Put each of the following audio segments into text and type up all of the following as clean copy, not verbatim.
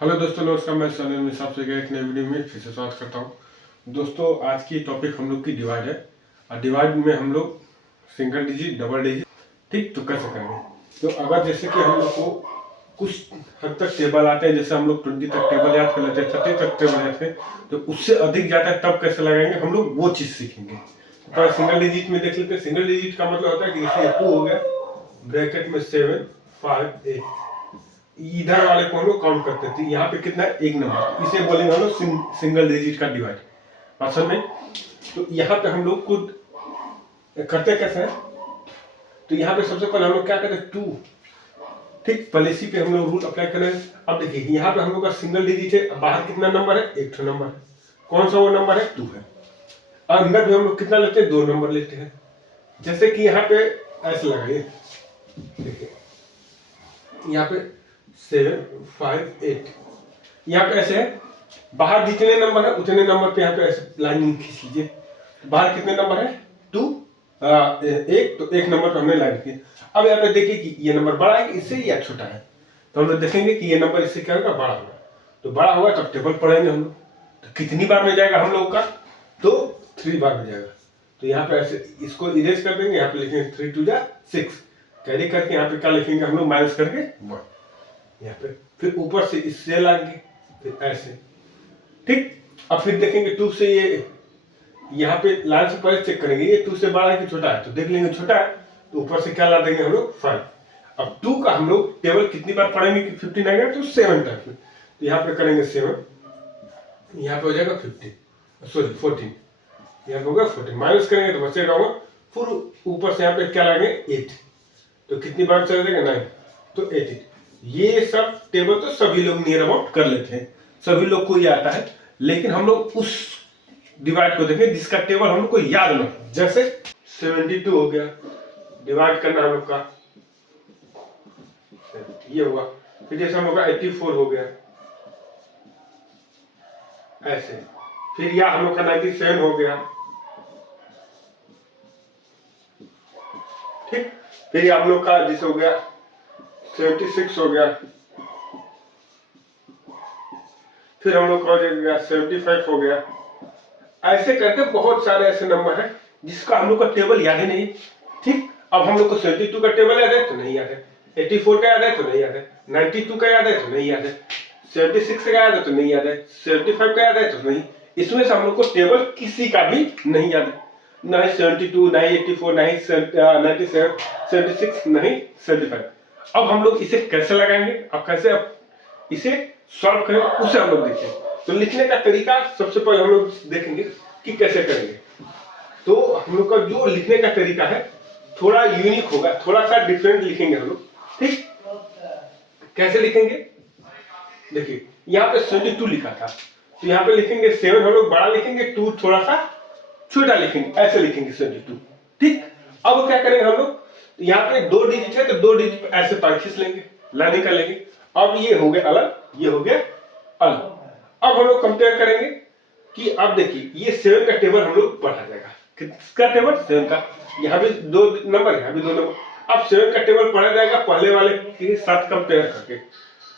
Hello दोस्तों, नमस्कार। मैं सनी में सबसे एक नई वीडियो में फिर से स्वागत करता हूं। दोस्तों, आज की टॉपिक हम लोग की डिवाइड है और डिवाइड में हम लोग सिंगल डिजिट, डबल डिजिट ठीक तो कैसे करेंगे। तो अगर जैसे कि हम लोग को कुछ हद तक टेबल आते हैं, जैसे हम लोग 20 तक टेबल याद कर लेते हैं, 30 तक टेबल याद हैं, तो उससे अधिक जाता है तब कैसे लगाएंगे हम लोग वो चीज़ सीखेंगे। तो सिंगल डिजिट में देख लेते हैं। सिंगल डिजिट का मतलब होता है कि जैसे 2 हो गया, ब्रैकेट में 7, 5, 8, इधर वाले को हम लोग काउंट करते थे। यहाँ पे कितना है, एक नंबर, इसे बोलेंगे हम लोग सिंगल डिजिट का डिवाइड। असल में तो यहाँ पे हम लोग खुद करते कैसे हैं, तो यहाँ पे सबसे पहले हम लोग क्या करते हैं, 2 ठीक, पहले इसी पे हम लोग रूल अप्लाई करें। अब देखिए यहाँ पे हम लोग का सिंगल डिजिट है, बाहर कितना नंबर है, एक तो नंबर है। कौन सा वो नंबर है, 2 है। अंदर भी हम लोग कितना लेते हैं, 2 नंबर लेते हैं। जैसे कि यहाँ पे ऐसे लगाइए, देखिए यहाँ पे 7, 5, 8, यहाँ पे ऐसे है, बाहर जितने नंबर है उतने नंबर पे यहाँ पे ऐसे लाइन खींच लीजिए। बाहर कितने नंबर है, 2, एक, तो एक नंबर पे हमने लाइन की। अब यहाँ पे देखिए कि ये नंबर बड़ा है इससे या छोटा है, तो हम लोग देखेंगे कि ये नंबर इससे क्या होगा, बड़ा होगा। तो बड़ा होगा तब टेबल पढ़ेंगे हम लोग। तो कितनी बार में जाएगा हम लोग का, तो 3 बार में जाएगा। तो यहाँ पे ऐसे इसको इरेज कर देंगे, यहाँ पे लिखेंगे 3 2 6, कैरी करके यहाँ पे क्या लिखेंगे हम लोग, माइनस करके 1 यहाँ पे, फिर ऊपर से इससे लाएंगे, फिर ऐसे ठीक। अब फिर देखेंगे 2 से ये यहाँ पे लाइन से पहले चेक करेंगे ये 2 से बड़ा है कि छोटा है, तो देख लेंगे छोटा है, तो ऊपर से क्या ला देंगे हम लोग, 5। अब 2 का हम लोग टेबल कितनी बार पढ़ेंगे कि 15 आएगा, तो 7 टाइम। तो यहाँ पे करेंगे 7, यहाँ पे हो जाएगा 15, सॉरी 14, यहाँ पे होगा 14, माइनस करेंगे तो बचेगा होगा, फिर ऊपर से यहाँ पे क्या लाएंगे, 8, तो कितनी बार चल जाएगा, 9, तो 18। ये सब टेबल तो सभी लोग नियर अबाउट कर लेते हैं, सभी लोग को ये आता है। लेकिन हम लोग उस डिवाइड को देखें जिसका टेबल हम लोग को याद ना हो। जैसे 72 हो गया, डिवाइड करना हम लोग का ये होगा। फिर जैसे हम लोग का 84 हो गया ऐसे, फिर या हम लोग का 97 हो गया ठीक। फिर हम लोग का जैसे हो गया 76 हो गया, फिर हम लोग का हो गया 75 हो गया। ऐसे करके बहुत सारे ऐसे नंबर हैं जिसका हम लोग का टेबल याद ही नहीं ठीक। अब हम लोग को 72 का टेबल याद है तो नहीं याद है, 84 का याद है तो नहीं याद है, 92 का याद है तो नहीं याद है, 76 का याद है तो नहीं याद है, 75 का याद है तो नहीं। इसमें से हम लोग को टेबल किसी का भी नहीं याद है, ना ही 72, ना ही 84, ना ही 97, 76, नहीं 75। अब हम लोग इसे कैसे लगाएंगे, अब कैसे अब इसे सॉल्व करें उसे हम लोग देखें। तो लिखने का तरीका सबसे पहले हम लोग देखेंगे कि कैसे करेंगे। तो हम लोग का जो लिखने का तरीका है थोड़ा यूनिक होगा, थोड़ा सा डिफरेंट लिखेंगे हम लोग ठीक। कैसे लिखेंगे, देखिए यहाँ पे 72 लिखा था, तो यहाँ पे लिखेंगे 7 हम लोग बड़ा लिखेंगे, 2 थोड़ा सा छोटा लिखेंगे, ऐसे लिखेंगे 72 ठीक। अब क्या करेंगे हम लोग, यहाँ पे 2 डिजिट है तो 2 डिजिट ऐसे पार खींच लेंगे, लाइन कर लेंगे। अब ये हो गया अलग, ये हो गया अलग। अब हम लोग कंपेयर करेंगे कि अब देखिए ये 7 का टेबल हम लोग पढ़ा जाएगा, किसका टेबल, 7 का। यहाँ भी 2 नंबर है, यहाँ भी 2 नंबर। अब 7 का टेबल पढ़ा जाएगा पहले वाले के साथ कंपेयर करके।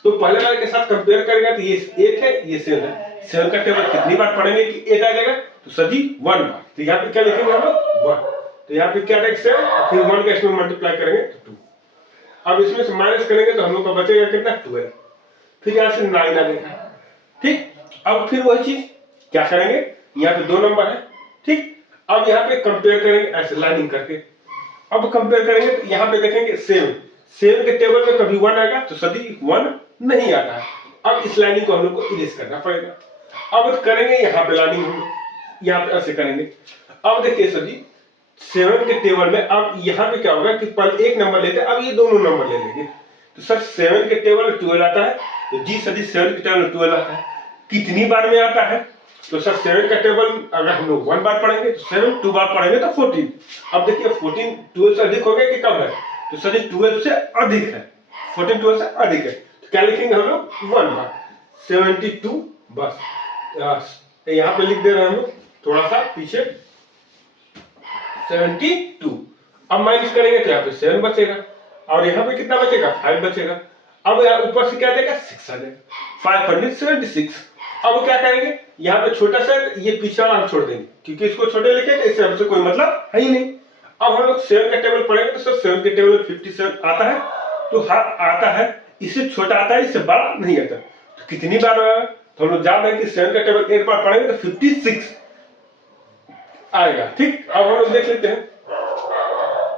तो पहले वाले के साथ कंपेयर करेंगे तो ये 8 है, ये 7 है। 7 का टेबल कितनी बार पढ़ेंगे कि 8 आ जाएगा, तो सभी 1 बार। तो यहाँ पे क्या लिखेंगे हम लोग, 1। तो यहाँ पे क्या रहेगा 7, फिर 1 का इसमें मल्टीप्लाई करेंगे तो 2। अब इसमें से माइनस करेंगे तो हम लोग का बचेगा कितना, 12। फिर यहाँ से 9 आ जाएगा ठीक। अब फिर वही चीज क्या करेंगे, यहाँ पे 2 नंबर है ठीक। अब यहाँ पे कंपेयर करेंगे ऐसे लाइनिंग करके। अब कंपेयर करेंगे तो यहाँ पे देखेंगे 7 के टेबल में कभी 1 आएगा तो सदी 1 नहीं आता है। अब इस लाइनिंग को हम लोग को इरेज करना पड़ेगा। अब करेंगे यहाँ पे लाइनिंग, हम यहाँ पे ऐसे करेंगे। अब देखिए सदी 7 के टेबल में अब यहाँ पे क्या होगा कि पहले एक नंबर लेते हैं, अब ये दोनों नंबर ले लेंगे। तो सर 7 के टेबल में 12 आता है, तो जी सदी 7 के टेबल में 12 आता है। कितनी बार में आता है, तो सर 7 का टेबल अगर हम लोग 1 बार पढ़ेंगे तो 7, 2 बार पढ़ेंगे तो 14। अब देखिए 14 12 से अधिक हो गया कि कम है, तो सर 12 से अधिक है, 14 12 से अधिक है। तो क्या लिखेंगे हम लोग, 1 बार 72 बस। यहाँ पे लिख दे रहे हैं हम लोग थोड़ा सा पीछे 72। अब माइनस करेंगे तो यहाँ पे 7 बचेगा और यहाँ पे कितना बचेगा, 5 बचेगा। अब यहाँ ऊपर से क्या देगा 6 आ जाएगा 576। अब क्या करेंगे यहाँ पे छोटा सा ये पीछे वाला हम छोड़ देंगे क्योंकि इसको छोटे लिखे इससे हमसे कोई मतलब है ही नहीं। अब हम लोग 7 का टेबल पढ़ेंगे तो सर 7 के टेबल में 57 आता है तो हाँ आता है, इससे छोटा आता है इससे बड़ा नहीं आता। तो कितनी बार आएगा तो हम लोग जान रहे हैं कि 7 का टेबल एक बार पढ़ेंगे तो 56 आएगा। ठीक, अब हम लोग देख लेते हैं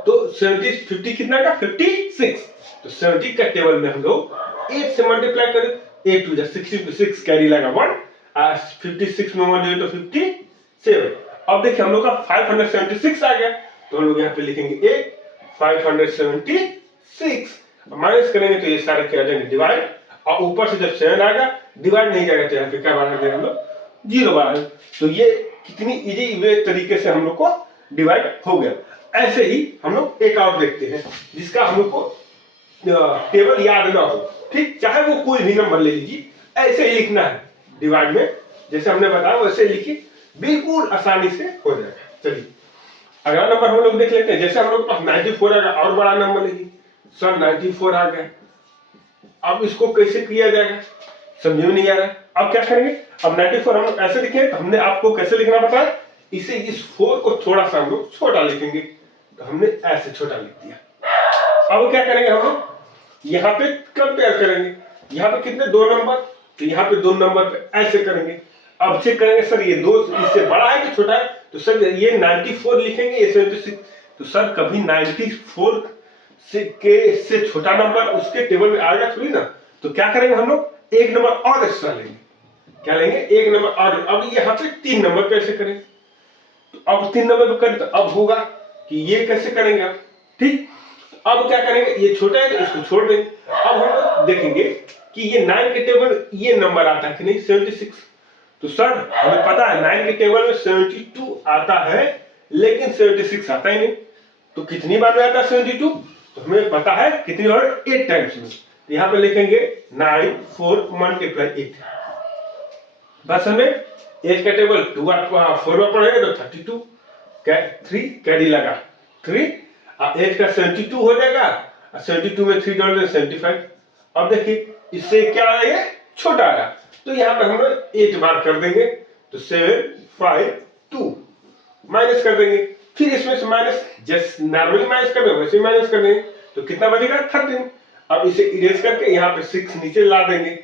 तो 50 कितना का 56। तो 70 का टेबल में हम लोग 8 से मल्टीप्लाई करें, 8 टू 66 कैरी लगा 1, 56 में 1 तो 57। अब देखिए हम लोग का 576 आ गया तो हम लोग यहाँ पे लिखेंगे 8 576 माइनस करेंगे तो ये सारे क्या जाएंगे डिवाइड, और ऊपर से जब 7 आएगा डिवाइड नहीं जाएगा तो यहाँ पे क्या बढ़ा देंगे हम लोग 0 बढ़ा। तो ये कितनी इजी वे तरीके से हम लोग को डिवाइड हो गया। ऐसे ही हम लोग एक और देखते हैं जिसका हम लोग को टेबल याद ना हो। ठीक, चाहे वो कोई भी नंबर ले लीजिए, ऐसे ही लिखना है डिवाइड में, जैसे हमने बताया वैसे लिखिए, बिल्कुल आसानी से हो जाएगा। चलिए अगला नंबर हम लोग देख लेते हैं। जैसे हम लोग 94 आ गया, और बड़ा नंबर लीजिए सर 94 आ गया, अब इसको कैसे किया जाएगा समझ में नहीं आ रहा है। अब क्या करेंगे, अब 94 हम लोग ऐसे लिखे तो हमने आपको कैसे लिखना बताया, इसे इस 4 को थोड़ा सा हम लोग छोटा लिखेंगे, तो हमने ऐसे छोटा लिख दिया। अब क्या करेंगे हम लोग यहाँ पे कंपेयर करेंगे, यहाँ पे कितने 2 नंबर, तो यहाँ पे 2 नंबर पे ऐसे करेंगे। अब चेक करेंगे सर ये 2 इससे बड़ा है कि छोटा है, तो सर ये 94 लिखेंगे, ये 76, तो सर कभी 94 से छोटा नंबर उसके टेबल में आएगा थोड़ी ना। तो क्या करेंगे हम लोग एक नंबर और एक्स्ट्रा लेंगे, क्या लेंगे एक नंबर और। अब यहाँ पे 3 नंबर कैसे करें, तो अब 3 नंबर पे करें तो अब होगा कि ये कैसे करेंगे आप। ठीक, अब क्या करेंगे ये छोटा है तो इसको छोड़ देंगे। अब हम लोग देखेंगे कि ये 9 के टेबल ये नंबर आता है कि नहीं 76, तो सर हमें पता है 9 के टेबल में 72 आता है लेकिन 76 आता ही नहीं। तो कितनी बार में आता है 72, तो हमें पता है कितनी बार 8 टाइम्स में। तो यहाँ पे लिखेंगे 9 4 मल्टीप्लाई 8, बस हमें 8 का टेबल 2 4 में पढ़ेंगे तो 32 3 कैरी लगा 3, 8 का 72 हो जाएगा, 72 में 3 जोड़ दें 75। अब देखिए इससे क्या आएगा छोटा आया, तो यहाँ पे हम लोग 8 बार कर देंगे तो 7 5 2 माइनस कर देंगे, फिर इसमें से माइनस जैसे नॉर्मली माइनस कर देंगे वैसे ही माइनस कर देंगे, तो कितना बचेगा 13। अब इसे इरेज करके यहाँ पे 6 नीचे ला देंगे।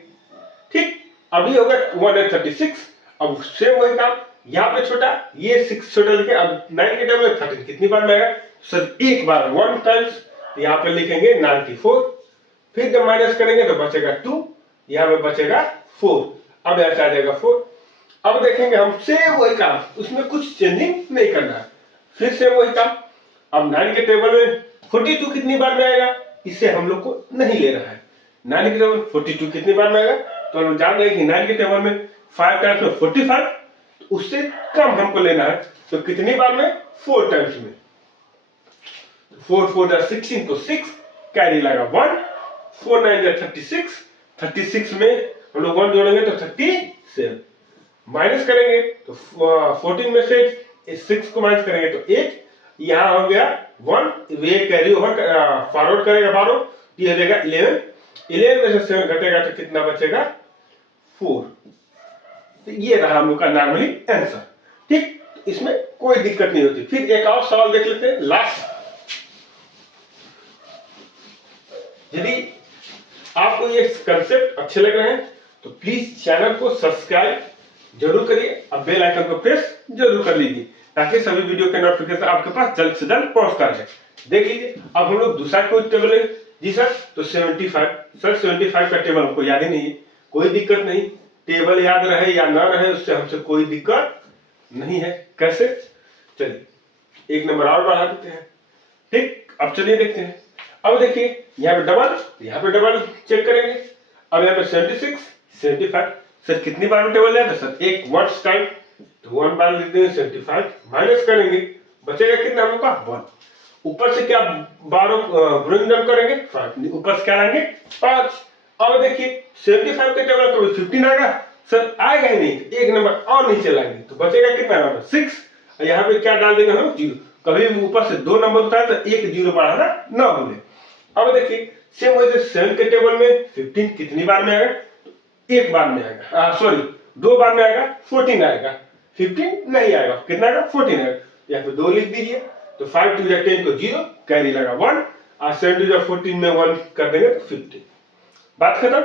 ठीक, अभी होगा 136। अब सेम वही काम, यहाँ पे छोटा ये 6 छोटा लिखे, अब 9 के टेबल में 13 कितनी बार में आएगा सर एक बार 1 टाइम्स, तो यहाँ पे लिखेंगे 94, फिर जब माइनस करेंगे तो बचेगा 2, यहाँ पे बचेगा 4, अब ऐसा आ जाएगा 4। अब देखेंगे हम सेम वही काम, उसमें कुछ चेंजिंग नहीं करना है, फिर से वही काम। अब 9 के टेबल में 42 कितनी बार में आएगा, इसे हम लोग को नहीं ले रहा है। 9 के टेबल में 42 कितनी बार में आएगा, तो हम जान रहे हैं कि 9 के टेबल में 5 टाइम्स में 45, तो उससे कम हमको लेना है, तो कितनी बार में 4 टाइम्स में, 4 4 16 तो 6 कैरी लगा 1, 4 9 36, 36 में हम लोग 1 जोड़ेंगे तो 37, माइनस करेंगे तो 14 में से 6 को माइनस करेंगे तो 8, यहाँ हो गया 1, वे कैरी ओवर फॉरवर्ड करेगा 12, ये हो जाएगा 11, 11 में से 7 घटेगा तो कितना बचेगा 4। तो ये रहा हम लोग का नॉर्मली आंसर। ठीक, इसमें कोई दिक्कत नहीं होती। फिर एक और सवाल देख लेते हैं लास्ट। यदि आपको ये कंसेप्ट अच्छे लग रहे हैं तो प्लीज चैनल को सब्सक्राइब जरूर करिए, अब बेल आइकन को प्रेस जरूर कर लीजिए ताकि सभी वीडियो के नोटिफिकेशन आपके पास जल्द से जल्द पहुंचता रहे। देख लीजिए अब हम लोग दूसरा कोई टेबल है जी सर, तो 75, सर 75 का टेबल हमको याद ही नहीं है, कोई दिक्कत नहीं, टेबल याद रहे या ना रहे उससे हमसे कोई दिक्कत नहीं है। कैसे, चलिए एक नंबर और बढ़ा देते हैं। ठीक, अब चलिए देखते हैं। अब देखिए यहाँ पे डबल, यहाँ पे डबल चेक करेंगे। अब यहाँ पे 76 75, सर कितनी बार में टेबल है, सर एक वंस टाइम, तो 1 बार लिख देंगे 75, माइनस करेंगे बचेगा कितना हम लोग का 1, ऊपर से क्या 12 ब्रिंग डाउन करेंगे 5, ऊपर से क्या लाएंगे 5। अब देखिए 75 के टेबल कभी 15 आएगा, सर आएगा ही नहीं, एक नंबर और नीचे लाएंगे तो बचेगा कितना 6, यहाँ पे क्या डाल देंगे हम 0, कभी भी ऊपर से 2 नंबर उतारे तो एक 0 बढ़ाना ना भूले। अब देखिए सेम वैसे 7 के टेबल में 15 कितनी बार में आएगा? एक बार में आएगा, सॉरी 2 बार में आएगा, 14 आएगा, 15 नहीं आएगा। कितना आएगा? 14 आएगा। या फिर 2 लिख दीजिए, तो 5 टू 10 को 0, कैरी लगा 1, और 7 टू 14 में 1 कर देंगे तो 15। बात खत्म।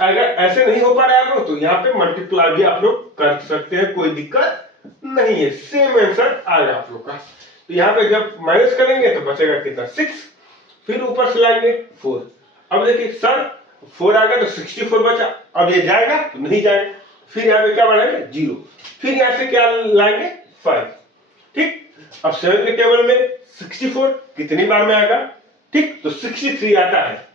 अगर ऐसे नहीं हो पा रहा है आप लोग, तो यहाँ पे मल्टीप्लाई भी आप लोग कर सकते हैं, कोई दिक्कत नहीं है, सेम आंसर आएगा आप लोग का। तो यहाँ पे जब माइनस करेंगे तो बचेगा कितना? 6, फिर ऊपर से लाएंगे 4। अब देखिए सर 4 आ गया तो 64 बचा, अब ये जाएगा तो नहीं जाएगा, फिर यहाँ पे क्या बढ़ाएंगे? 0, फिर यहाँ से क्या लाएंगे? 5। ठीक, अब 7 के टेबल में 64 कितनी बार में आएगा? ठीक, तो 63 आता है,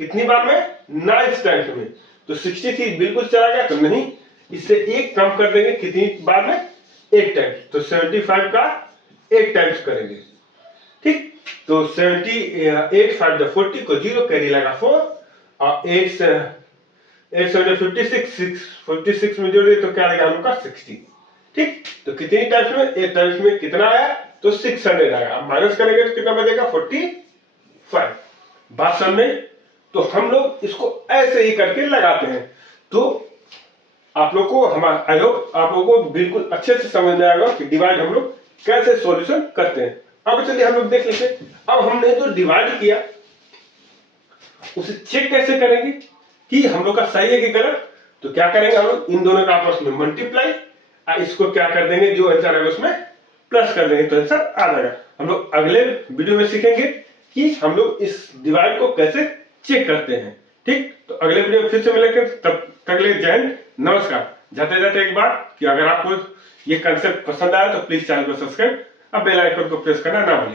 कितनी बार में? 9 टाइम्स में। तो 63 बिल्कुल चला गया तो नहीं, इससे 1 कम कर देंगे, कितनी बार में? 8 टाइम्स। तो 75 का 8 टाइम्स करेंगे। ठीक, तो 78 5 40 को 0, कैरी लगा 4, और 8 7 56 में जोड़िए तो क्या आएगा हम लोग का? 60। ठीक, तो कितनी टाइम्स में? 8 टाइम्स में कितना आया? तो 600 आएगा। अब माइनस करेंगे तो कितना बचेगा? 45। बात समझ? तो हम लोग इसको ऐसे ही करके लगाते हैं। तो आप लोग को हमारा आई होप आप लोगों को बिल्कुल अच्छे से समझ में आएगा कि डिवाइड हम लोग कैसे सॉल्यूशन करते हैं। अब चलिए हम लोग देख लेते हैं, अब हमने जो डिवाइड किया उसे चेक कैसे करेंगे कि हम लोग का सही है कि गलत। तो क्या करेंगे हम लोग? इन दोनों का आपस में मल्टीप्लाई, इसको क्या कर देंगे? जो आंसर है उसमें प्लस कर देंगे तो आंसर आ जाएगा। हम लोग अगले वीडियो में सीखेंगे कि हम लोग इस डिवाइड को कैसे चेक करते हैं। ठीक, तो अगले वीडियो में फिर से मिलेंगे, तब तक ले जय हिंद, नमस्कार। जाते जाते एक बात कि अगर आपको ये कंसेप्ट पसंद आया तो प्लीज चैनल को सब्सक्राइब और बेल आइकन को प्रेस करना ना भूलिए।